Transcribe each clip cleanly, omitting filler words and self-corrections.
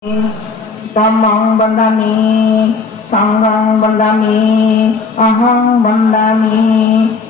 Dhammang bandami, sanghang bandami, ahang bandami,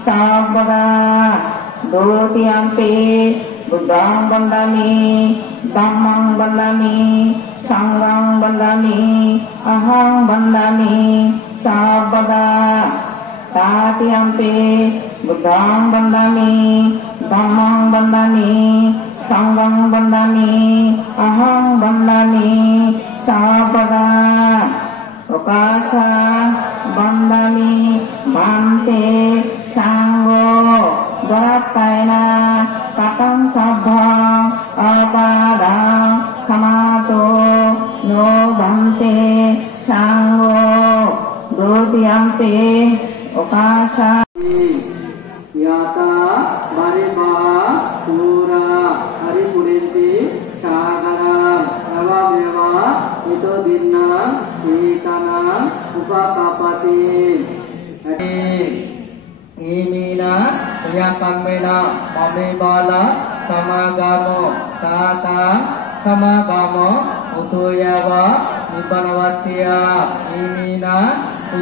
sabada, dutiyampi, buddhang bandami, dhammang bandami, sanghang bandami, ahang bandami, sabada, tatiyampi, buddhang bandami, dhammang bandami, sanghang bandami, ahang bandami, sabada, okasa bandami, bante, sanggo, dataina, katang sabha, apada, kamato, no bante, sanggo, dutiyampi, okasa. Yata mariba pura hari purinti sagara avameva itu dinna ikana upakapati imina yakamena mamibala samagamo sata samagamo utuyava nipanavatiya imina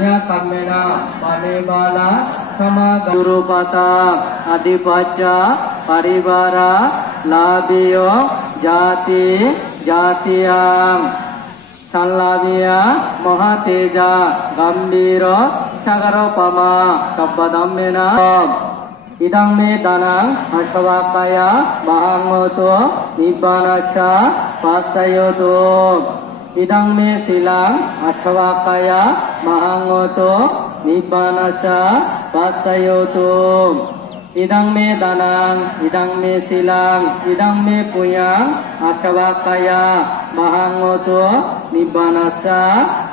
yakamena mamibala Gurupata Adipaca Paribara Labio Jati Jatiyam Sanlabiya Mohateja Gambiro Sagaropama Sabbadammena Idang me danang Asavakaya Mahangoto Nibbanasya Pasayoto Idang me silang Asavakaya Mahangoto Nibbanasya Pasayoto Idang me danang, idang me silang, idang me puyang Asavakaya Mahangoto Nibbanasya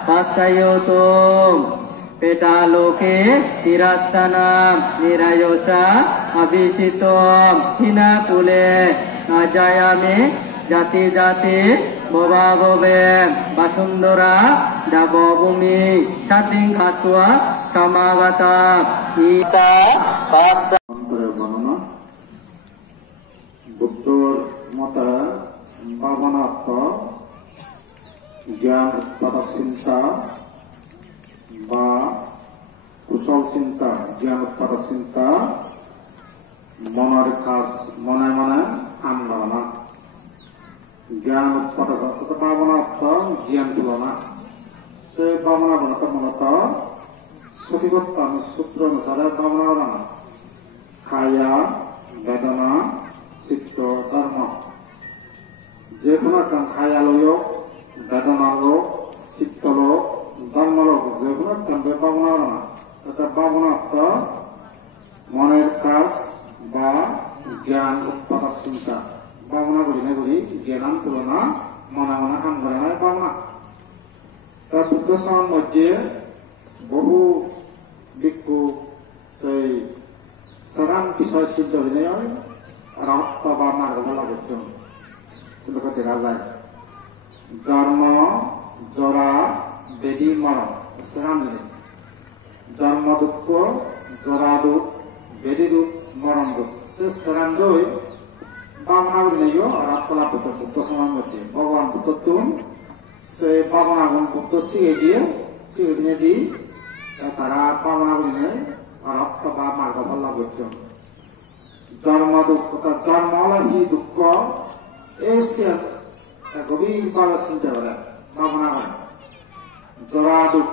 Pasayoto Petaloke Tirasana Nirayosa Abhisito Hinakule Najayame Jati Jati Boba Bobe Basundara Dabobumi Sating Katwa Samagata Isa Paksa Buddhor Mata Bhavanatma Gyan Utpadasinta Ba Kusal Sinta Gyan Utpadasinta Monarikas Mana Andana Gyan Utpadasinta Bhavanatma Gyan Tulana Se Bhavanatma Manata Sutivattan Sutra Nusara Bhavanatma Kaya Vedana Sitto Dharma Jekuna kan Kaya Loyo Vedana Lo Sitto Lo Dharma Lo Jekuna kan Bhavanatma Tata Bhavanatma Moner Kas Ba Gyan Utpadasinta Bhavana Guri Neguri Gyanan Tulana Mana Anggarana Bhavana Ta Buddha Saman Madhye Bohu Bhikkhu Sei Saran Pisau Siddha Vinaya Rahat Baba Margala Gaccham Sudah দেখা যায় জন্ম জরা বেদি মরণ সেরাম জন্ম দুঃখ জরা দুঃখ বেদি দুঃখ মরণ দুঃখ সে সেরাম দই বাবনা বিনয় রাতলা বুদ্ধ সমান মধ্যে ভগবান বুদ্ধ তুন সে বাবনা বুদ্ধ শিখে দিয়ে দি তারা বাবনা বিনয় রাত বা মার্গ ভাল্লা গচ্ছম জন্ম দুঃখ তার জন্ম হি দুঃখ এসে গভীর ভাবে চিন্তা করে ভাবনা করে জরা দুঃখ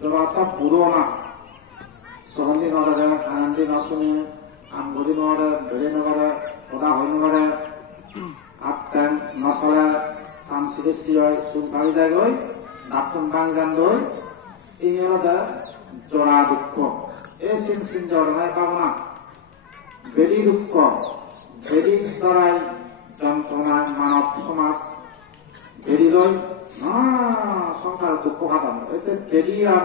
জরাটা পুরো না সহন্দি নরে আনন্দি না শুনে আমগদি নরে বেড়ে নরে ওটা হই নরে আপটেন নচলে চান সৃষ্টি হয় চুন ভাঙি যায় গৈ দাঁত চুন ভাঙি যান গৈ এই হল জরা দুঃখ এই চিন্তা করে নাই ভাবনা বেদি দুঃখ বেদি দ্বারাই যন্ত্রণায় মানব সমাজ বেদি লই সংসার দুঃখ খাতাম এসে বেদি আর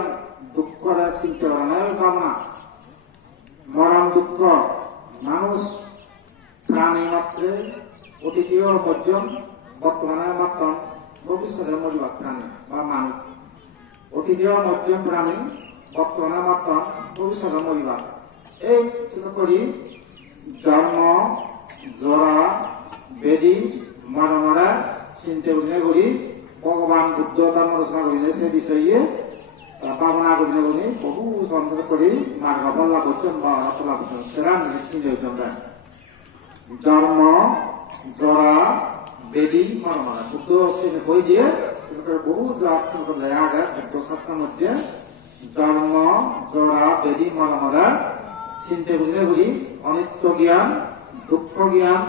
দুঃখ চিন্তা করা নাই ভাবনা মরণ দুঃখ মানুষ প্রাণী মাত্রে অতীতীয় পর্যন্ত বর্তমানে মাত্র ভবিষ্যতের মরিবা প্রাণী বা মানুষ অতীতীয় মধ্যম প্রাণী বর্তমানে মাত্র ভবিষ্যতের মরিবা এই চিন্তা করি জন্ম জরা বেদি মরণরা চিন্তা উল্লেখ করি ভগবান বুদ্ধ ধর্ম রচনা করিলে সে বিষয়ে ভাবনা করি বহু সন্দেহ করি মার্গ ফল লাভ করছেন বা ফল লাভ করছেন সেরা নিশ্চিন্ত হয়েছেন জন্ম জরা বেদি মারা বুদ্ধ বই দিয়ে বহু দেখা যায় শাস্ত্রের মধ্যে জন্ম জরা বেদি মারা চিন্তা বুঝলে বলি অনিত্য জ্ঞান দুঃখ জ্ঞান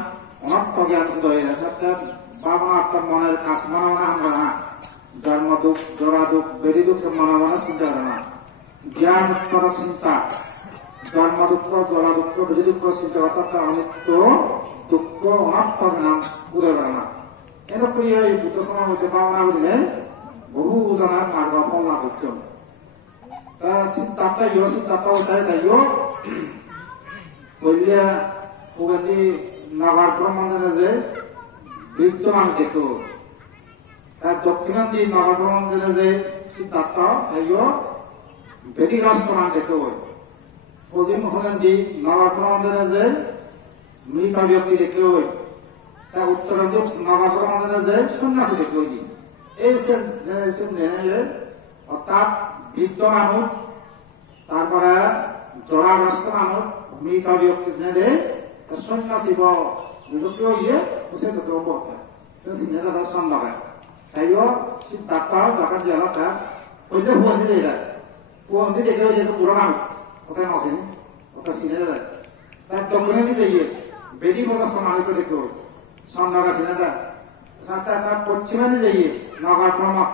অনর্থ জ্ঞান বাবা আপনার মনের কাজ মনে মনে আমরা না জন্ম দুঃখ জরা দুঃখ বেদি দুঃখ মনে মনে চিন্তা করে না জ্ঞান উত্তর চিন্তা জন্ম দুঃখ জরা দুঃখ বেদি দুঃখ চিন্তা অর্থাৎ অনিত্য দুঃখ অনর্থ জ্ঞান উদয় করে না এরকম এই বুদ্ধ সময় মধ্যে ভাবনা বুঝলে বহু জনের মার্গ ফল লাভ হচ্ছে সিদ্ধার্থ সিদ্ধার্থ তাইও বললে ওখানে নগর ব্রহ্মণের যে বৃদ্ধ মানুষ দেখো তার দক্ষিণান্তি নগর ব্রহ্মণের যে সিদ্ধার্থ তাইও বেদিগ্রস্ত মান দেখো পশ্চিম হলেন্দি নগর ব্রহ্মণের যে মৃত ব্যক্তি দেখো তার উত্তরান্তি নগর ব্রহ্মণের যে সন্ন্যাসী দেখো এই অর্থাৎ বৃদ্ধ মানুষ তারপরে জরাগ্রস্ত মানুষ মৃত ব্যক্তি নেলে সন্ন্যাসী নিযুক্ত ইয়ে সে তো অবস্থা সিনেটা দর্শন লাগায় তাইও সিদ্ধার্থ যখন জেলাটা ওইটা পুয়ন্তি দিয়ে যায় পুয়ন্তি দেখে ওই যে পুরো মানুষ ওটাই নসেনি ওটা সিনে যায় তার দক্ষিণে নিচে গিয়ে বেদি প্রকাশ মানুষকে দেখে ওই সন্ধ্যা সিনেটা তার পশ্চিমে নিচে গিয়ে নগর প্রমক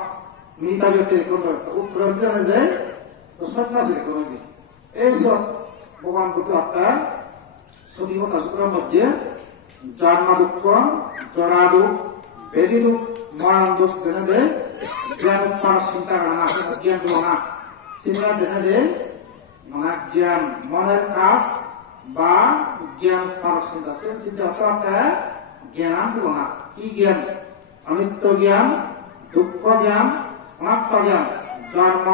মৃত ব্যক্তি উত্তরাঞ্চলে যে সন্ন্যাসী দেখে ওই এইসব ভগবান বুদ্ধ আত্মার সঠিকতা সূত্রের মধ্যে জন্ম দুঃখ জরা দুঃখ বেদি দুঃখ মরণ দুঃখ জেনে দেয় জ্ঞান উৎপাদন চিন্তা করে না জ্ঞান দিল না চিন্তা জেনে দেয় মানে জ্ঞান মনের কাজ বা জ্ঞান উৎপাদন চিন্তা চিন্তা অর্থাৎ জ্ঞান দিল না কি জ্ঞান অনিত্য জ্ঞান দুঃখ জ্ঞান অনাত্ম জ্ঞান জন্ম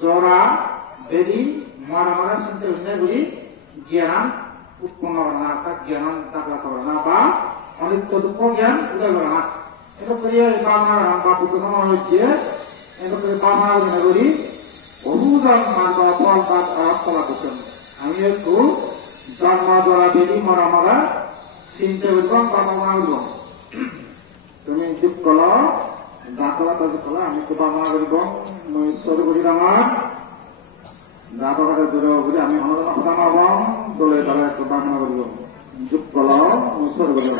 জরা বেদি মরণের চিন্তা গুলি জ্ঞান উৎপন্ন করে না তার জ্ঞান দাখলা করে না বা অনিত্য দুঃখ জ্ঞান উদয় করে না এটা করিয়া ভাবনা বা বুদ্ধ সময় হচ্ছে এটা করে ভাবনা করি বহুজন মার্গ ফল তার ফলা করছেন আমি একটু জন্ম জরা বেদি মরা চিন্তা করব ভাবনা করব তুমি যুগ কল দাখলা তাজ কলা আমি একটু ভাবনা করব মই ঈশ্বর করি আমার দাঁতকাতে দূরে বলে আমি অনুদান হবাম দলে তারা একটু বাংলা করব যুগ কল মুসর করে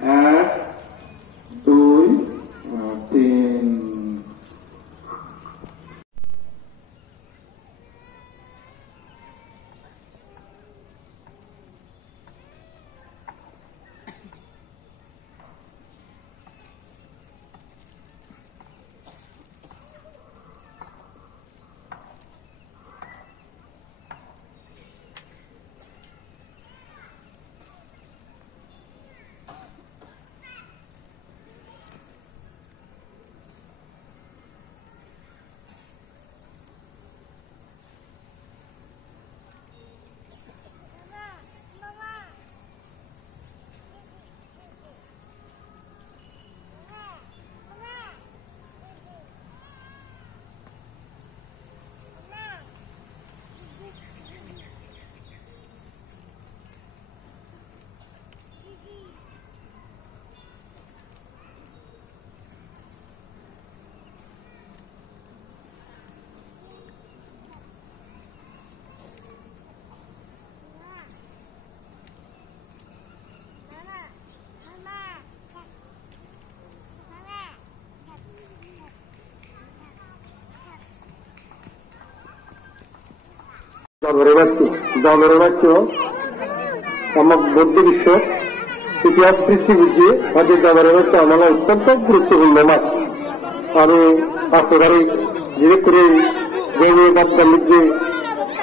1 2 3 আমার বৌদ্ধ বিশ্বের ইতিহাস সৃষ্টি বুঝিয়ে হাজির দাবারের হচ্ছে আমার অত্যন্ত গুরুত্বপূর্ণ মাস আমি আত্মকারী জিজ্ঞেস করে জৈবিক বাণিজ্যে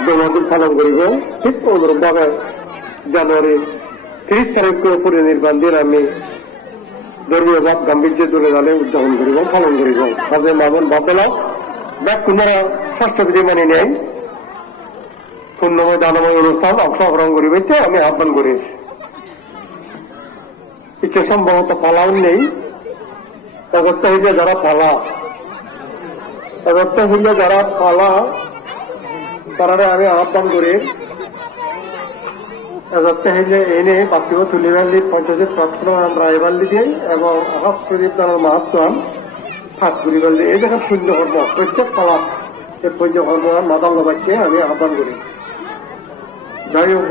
জমাদিন পালন করিব ঠিক অনুরূপ ভাবে জানুয়ারি 30 তারিখ পরিনির্বাণ দিন আমি ধর্মীয় ভাব গাম্ভীর্য তুলে দালে উদযাপন করিব পালন করিব আজ মামন ভাববেলা ব্যাগ কুমারা স্বাস্থ্যবিধি মানি নেয় পূর্ণময় দানময় অনুষ্ঠান অংশগ্রহণ করিবে আমি আহ্বান করি ইচ্ছে সম্ভবত পালাও নেই এগরটা হইলে যারা পালা, এগরটা হইলে যারা পালা তারা আমি আহ্বান করি এগরটা হইলে এনে বাকিও তুলে বাল্লি পঞ্চায়েত প্রার্থনা আমরা এবাল্লি দিই এবং আকাশ প্রদীপ তার মাহাত্মান ফাঁক করি বাল্লি এই জায়গায় পুণ্যকর্ম প্রত্যেক পালা এই পুণ্যকর্ম মাদাল লবাইকে আমি আহ্বান করি। যাই হোক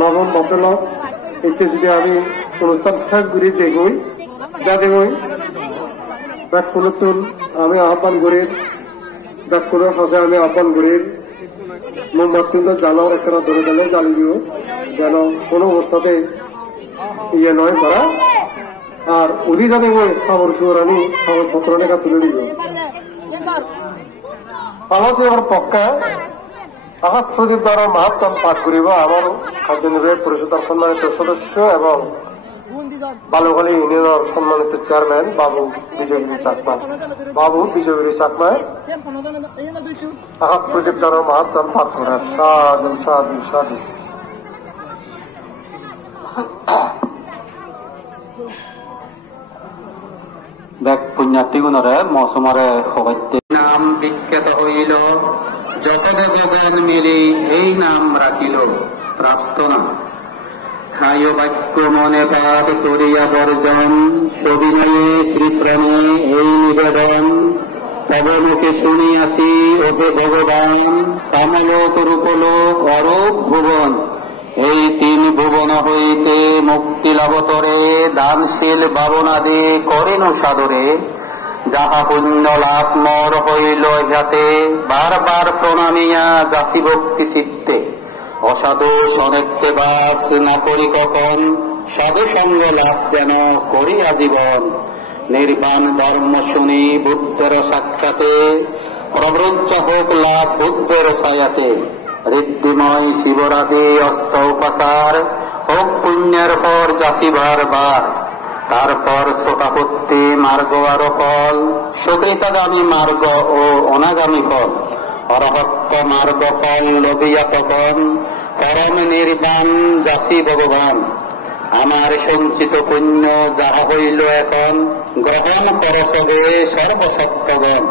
নবম বদল এতে যদি আমি অনুষ্ঠান শেষ করি দেখই যা দেখই ব্যাট নতুন আমি আহ্বান করি, ব্যাট কোনের সাথে আমি আহ্বান করি মোমবাতি জানার একটা ধরে গেলে জ্বালিও যেন কোনো অবস্থাতে ইয়ে নয় করা। আর উনি জানে ওই খবর সুর আমি খবর পত্র লেখা তুলে দিব আলোচনার পক্ষে আকাশ প্রদীপ দ্বারা মাহাত্ম পাঠ করিব আমার কার্যনির্বাহী পরিষদের সম্মানিত সদস্য এবং বালুখালী ইউনিয়নের সম্মানিত চেয়ারম্যান বাবু বিজয়গিরি চাকমা। বাবু বিজয়গিরি চাকমা আকাশ প্রদীপ দ্বারা মাহাত্ম পাঠ করেন। সাধু সাধু সাধু। দেখ পুণ্যার্থী গুণরে মৌসুমরে সবাইতে নাম বিখ্যাত হইল, যতদ গগন মিলি এই নাম রাখিল প্রার্থনা। খায় বাক্য মনে পাঠ করিয়া বর্জন, সবিনয়ে শ্রীশ্রমে এই নিবেদন। তব মুখে শুনিয়াছি ওহে ভগবান, কামলোক রূপলোক অরূপ ভুবন। এই তিন ভুবন হইতে মুক্তি লাভতরে, দানশীল বাবনাদি করেন সাদরে। যাহা পুণ্য লাভ মর হইল ইহাতে, বারবার প্রণামিয়া যাসি ভক্তি চিত্তে। অসাধু সনেককে বাস না করি কখন, সাধু সঙ্গ লাভ যেন করি আজীবন। নির্বাণ ধর্ম শুনি বুদ্ধের সাক্ষাতে, প্রবৃজ্জ হোক লাভ বুদ্ধের ছায়াতে। ঋদ্ধিময় শিবরাধি অস্ত উপাসার, হোক পুণ্যের পর যাচিবার বার। তারপর ছোটাপত্তি মার্গ আর ফল, সুকৃতগামী মার্গ ও অনাগামী ফল। অরহত্ত মার্গ ফল লবিয়া তখন, করম নির্বাণ যাচি ভগবান। আমার সঞ্চিত পুণ্য যাহা হইল এখন, গ্রহণ কর সবে সর্বসত্ত্বগণ।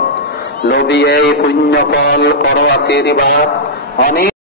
লবি এই পুণ্য ফল কর আশীর্বাদ। অনেক